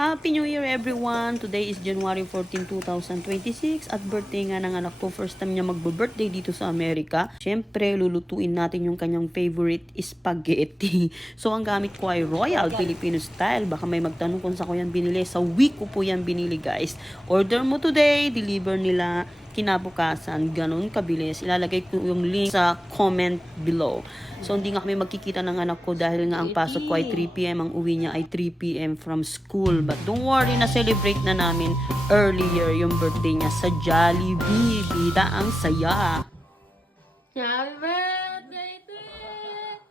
Happy New Year everyone! Today is January 14, 2026 at birthday nga ng anak ko. First time niya magbo-birthday dito sa Amerika. Siyempre, lulutuin natin yung kanyang favorite spaghetti. So, ang gamit ko ay Royal Filipino Style. Baka may magtanong kung sa ko yan binili. Sa week ko po yan binili guys. Order mo today, deliver nila kinabukasan, ganun kabilis. Ilalagay ko yung link sa comment below. So, hindi nga kami magkikita ng anak ko dahil nga ang pasok ko ay 3 p.m. Ang uwi niya ay 3 p.m. from school. But don't worry, na-celebrate na namin earlier yung birthday niya sa Jollibee. Bida ang saya. Happy birthday to you!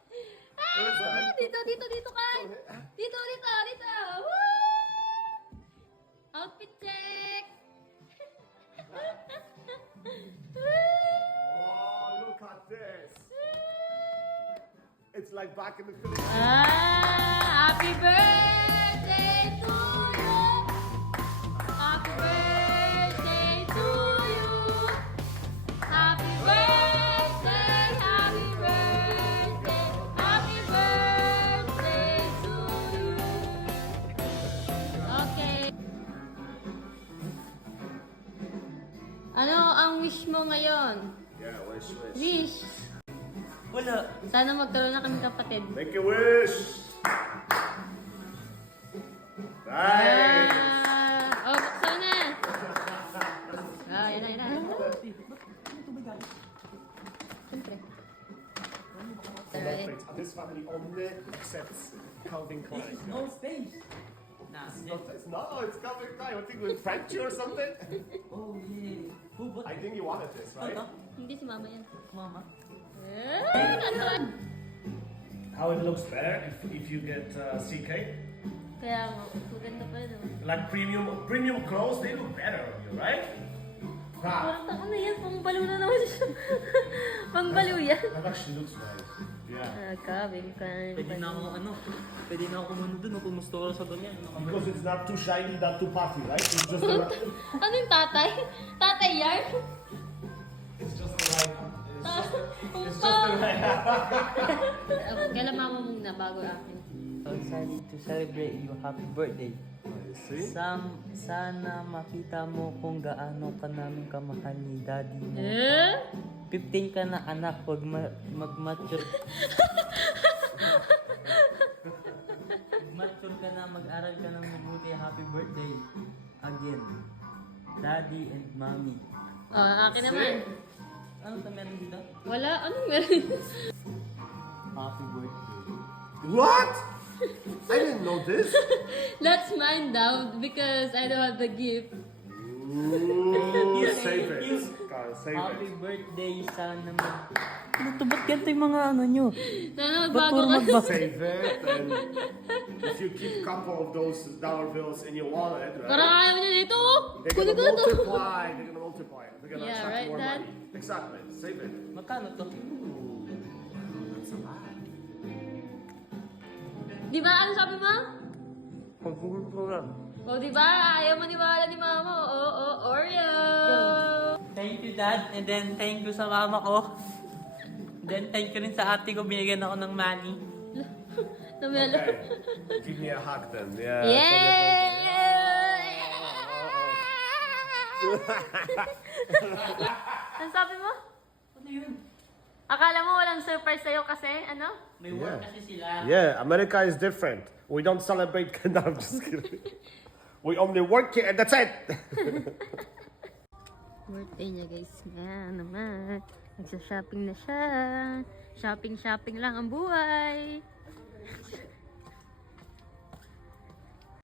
Ah! Dito, Kai! Dito! Woo! Outfit check! Oh, look at this. It's like back in the Philippines. Happy birthday to you! Happy birthday to you! Happy birthday! Happy birthday! Happy birthday to you! Okay. Ano ang wish mo ngayon? Yeah, wish. Wish. Wala. Sana magkaroon na kami kapatid. Make a wish. Nice. Oh, buksan na. Yan na. Siyempre. Alright. This family only accepts Calvin Klein. No space. It's Calvin Klein. I think with French or something. Oh yeah. Who bought I think you wanted this, right? Hindi si mama yan. Mama? Ano? How it looks better if you get CK. Kaya nga, maganda pa rin. Like premium clothes, they look better on you, right? Parang tako na yan, pangbaliw na naman siya. Pangbaliw yan. That actually looks nice. Yeah. Calvin Klein. Pwede na ako kumunod dun, kumusta ko sa ganyan. Because it's not too shiny, not too puffy, right? It's just the right. Ano yung tatay? Tatay yan? It's just the right. It's just Umpaw. the right. Kailan mama muna bago akin? So excited to celebrate you. Happy birthday. See? Sana makita mo kung gaano ka namin kamahal ni daddy mo. 15 ka na anak, pag mag-mature. Mag-mature ka na, mag-aral ka ng mabuti. Happy birthday again. Daddy and mommy. Akin naman. Ano ka meron dito? Wala, anong meron? Happy birthday. What? I didn't know this. That's mine down because I don't have the gift. Ooh, save it. Gotta save Happy it. birthday, sana mag... Ano to? Ba't ganito yung mga ano nyo? Sana Ba't magbago puro ka. magbago? Save it, and if you keep a couple of those dollar bills in your wallet, Parang right? ayaw niya dito. Oh! They're Kunin gonna ko na to. multiply. They're gonna multiply. They're gonna Yeah, attract right, more Dad? money. Exactly. Save it. Magkano to? That's a lot. Di ba? Ano sabi mo? Pag-google ko lang. O di ba? Ayaw maniwala ni mama. Oreo. Thank you, Dad. And then, thank you sa mama ko. Then, thank you rin sa ate ko. Binigyan ako ng money. Namelo. Okay. Give me a hug then. Yeah. Ano sabi mo? Ano yun? Akala mo walang surprise sa'yo kasi, ano? May work Yeah. kasi sila. Yeah, America is different. We don't celebrate. No, I'm just kidding. We only work here and that's it. Birthday niya guys. Nga naman. Nagsa-shopping na siya. Shopping lang ang buhay.